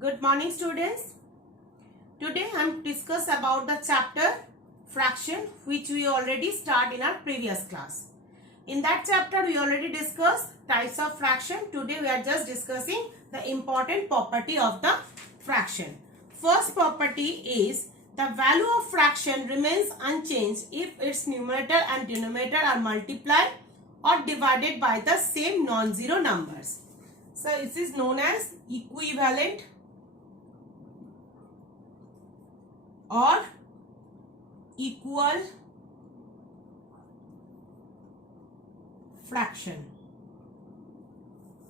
Good morning, students. Today I am discuss about the chapter fraction, which we already start in our previous class. In that chapter we already discussed types of fraction. Today we are just discussing the important property of the fraction. First property is the value of fraction remains unchanged if its numerator and denominator are multiplied or divided by the same non-zero numbers. So this is known as equivalent or equal fraction.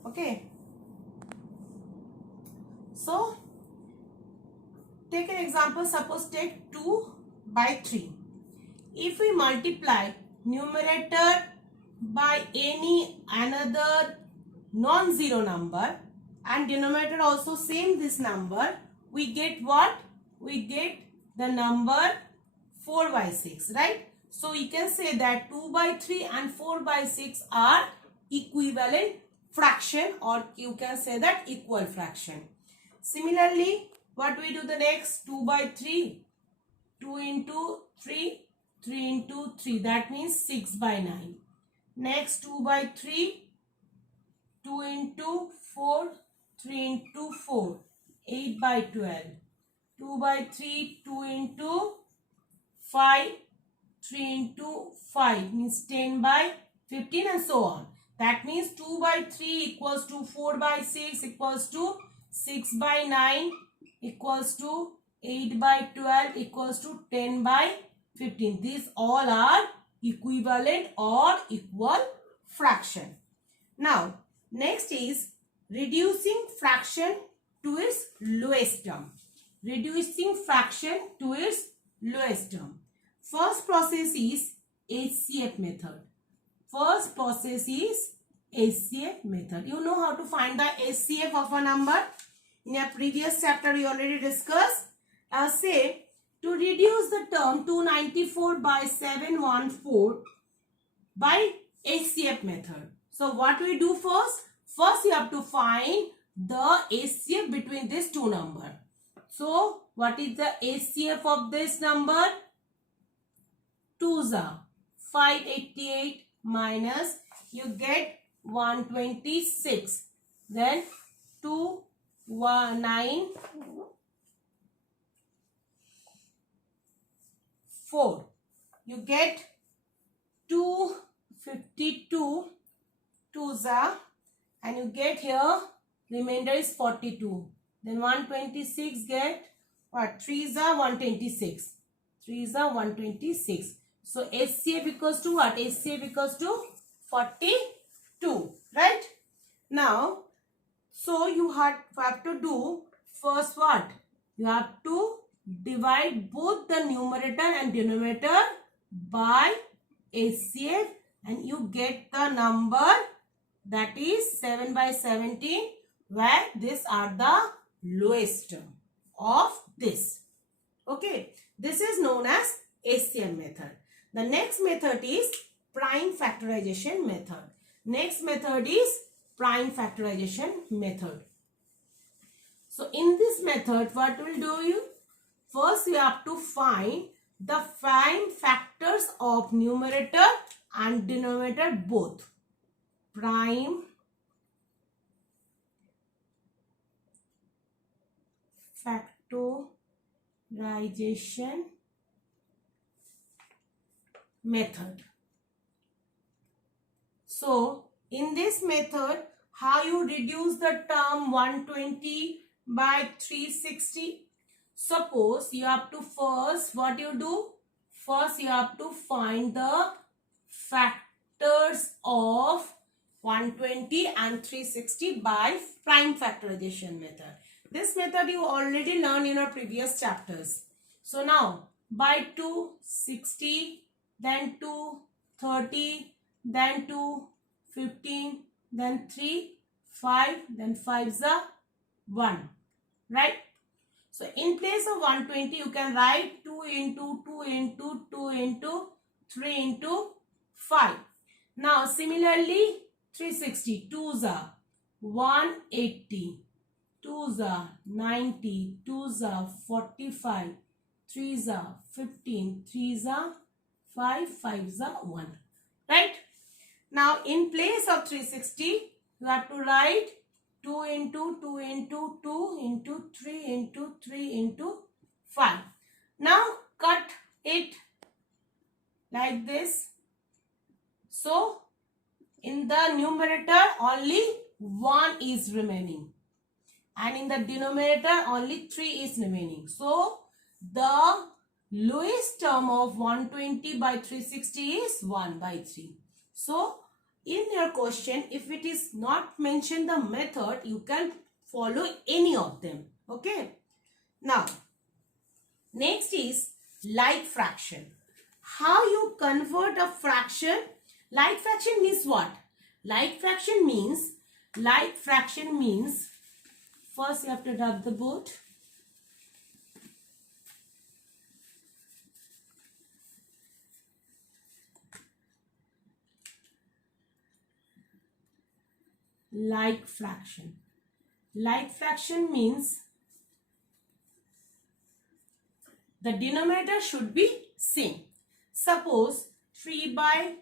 Okay. So take an example. Suppose take 2 by 3. If we multiply numerator by any another non-zero number and denominator also same this number, we get what? We get the number 4 by 6, right? So you can say that 2 by 3 and 4 by 6 are equivalent fraction, or you can say that equal fraction. Similarly, what we do the next? 2 by 3, 2 into 3, 3 into 3, that means 6 by 9. Next 2 by 3, 2 into 4, 3 into 4, 8 by 12. 2 by 3, 2 into 5, 3 into 5 means 10 by 15 and so on. That means 2 by 3 equals to 4 by 6 equals to 6 by 9 equals to 8 by 12 equals to 10 by 15. These all are equivalent or equal fraction. Now, next is reducing fraction to its lowest term. Reducing fraction to its lowest term. First process is HCF method. First process is HCF method. You know how to find the HCF of a number. In a previous chapter we already discussed. Say to reduce the term 294 by 714 by HCF method. So what we do first? First you have to find the HCF between these two numbers. So what is the HCF of this number? 2s are 588 minus you get 126. Then 2 9 4. You get 252 2s are, and you get here remainder is 42. Then 126 get what? 3s are 126. 3s are 126. So HCF equals to what? HCF equals to 42. Right? Now, so you have to do first what? You have to divide both the numerator and denominator by HCF and you get the number that is 7 by 17, where these are the lowest term of this. Okay, this is known as HCF method. The next method is prime factorization method. Next method is prime factorization method. So in this method, what will do you? First, you have to find the prime factors of numerator and denominator both. Prime factorization method. So, in this method, how you reduce the term 120 by 360? Suppose you have to first, what you do? First, you have to find the factors of 120 and 360 by prime factorization method. This method you already learned in our previous chapters. So now, by 260, then 230, then 215, then 3, 5, then 5s are 1. Right? So in place of 120, you can write 2 into 2 into 2 into 3 into 5. Now similarly, 360, 2s are 180. 2s are 90, 2s are 45, 3s are 15, 3s are 5, 5s are 1. Right? Now in place of 360, you have to write 2 into 2 into 2 into 3 into 3 into 5. Now cut it like this. So in the numerator only 1 is remaining and in the denominator only 3 is remaining. So the lowest term of 120 by 360 is 1 by 3. So in your question, if it is not mentioned the method, you can follow any of them. Okay. Now next is like fraction. How you convert a fraction? Like fraction means what? Like fraction means first you have to rub the board. Like fraction. Like fraction means the denominator should be same. Suppose 3 by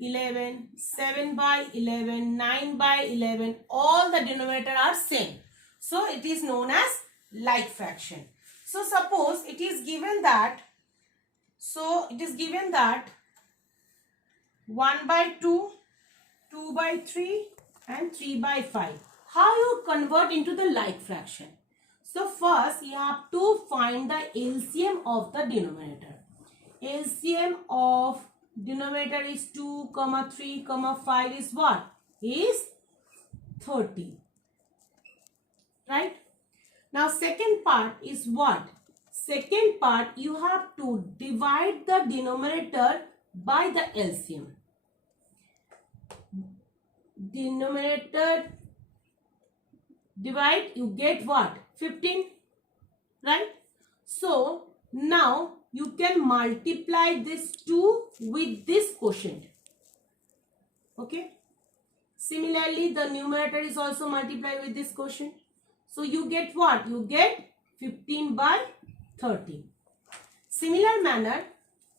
11, 7 by 11, 9 by 11, all the denominator are same. So it is known as like fraction. So suppose it is given that, 1 by 2, 2 by 3 and 3 by 5. How you convert into the like fraction? So first you have to find the LCM of the denominator. LCM of denominator is 2, 3, 5 is what? Is 30. Right? Now second part is what? Second part you have to divide the denominator by the LCM. Denominator divide, you get what? 15. Right? So now you can multiply this 2 with this quotient. Okay. Similarly, the numerator is also multiplied with this quotient. So you get what? You get 15 by 30. Similar manner,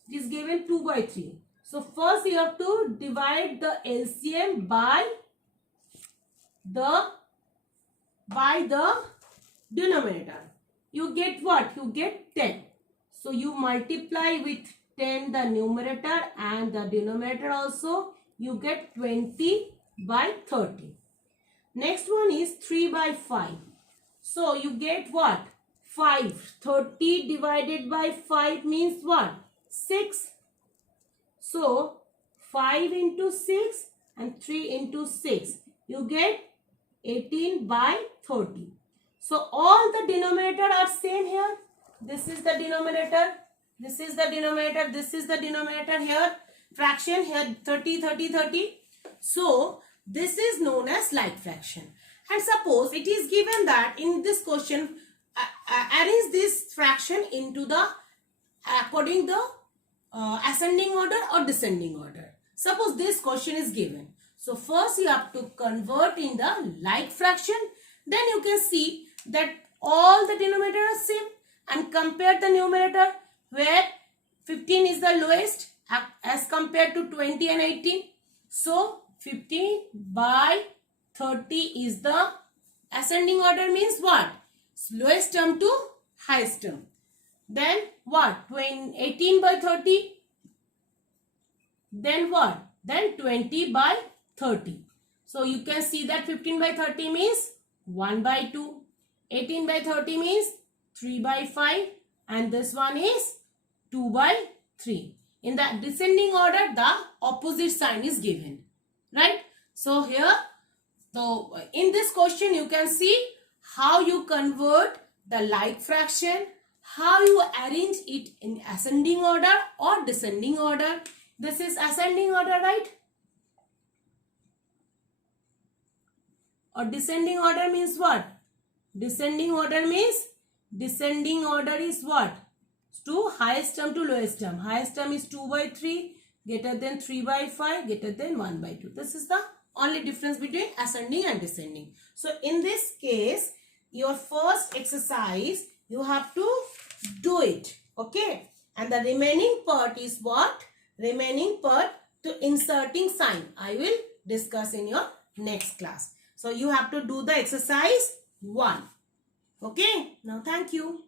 it is given 2 by 3. So first you have to divide the LCM by the denominator. You get what? You get 10. So you multiply with 10 the numerator and the denominator also. You get 20 by 30. Next one is 3 by 5. So you get what? 5. 30 divided by 5 means what? 6. So 5 into 6 and 3 into 6. You get 18 by 30. So all the denominator are same here. This is the denominator. This is the denominator. This is the denominator here. Fraction here 30, 30, 30. So this is known as like fraction. And suppose it is given that in this question, arrange this fraction into the according the ascending order or descending order. Suppose this question is given. So first you have to convert in the like fraction. Then you can see that all the denominator are same and compare the numerator where 15 is the lowest as compared to 20 and 18. So 15 by 30 is the ascending order means what? Lowest term to highest term. Then what? 18 by 30. Then what? Then 20 by 30. So you can see that 15 by 30 means 1 by 2. 18 by 30 means 3 by 5. And this one is 2 by 3. In the descending order, the opposite sign is given. Right? So here, in this question, you can see how you convert the like fraction, how you arrange it in ascending order or descending order. This is ascending order, right? Or descending order means what? Descending order means, descending order is what? To highest term to lowest term. Highest term is 2 by 3, greater than 3 by 5, greater than 1 by 2. This is the only difference between ascending and descending. So in this case, your first exercise, you have to do it. Okay. And the remaining part is what? Remaining part to inserting sign. I will discuss in your next class. So you have to do the exercise 1. Okay. Now thank you.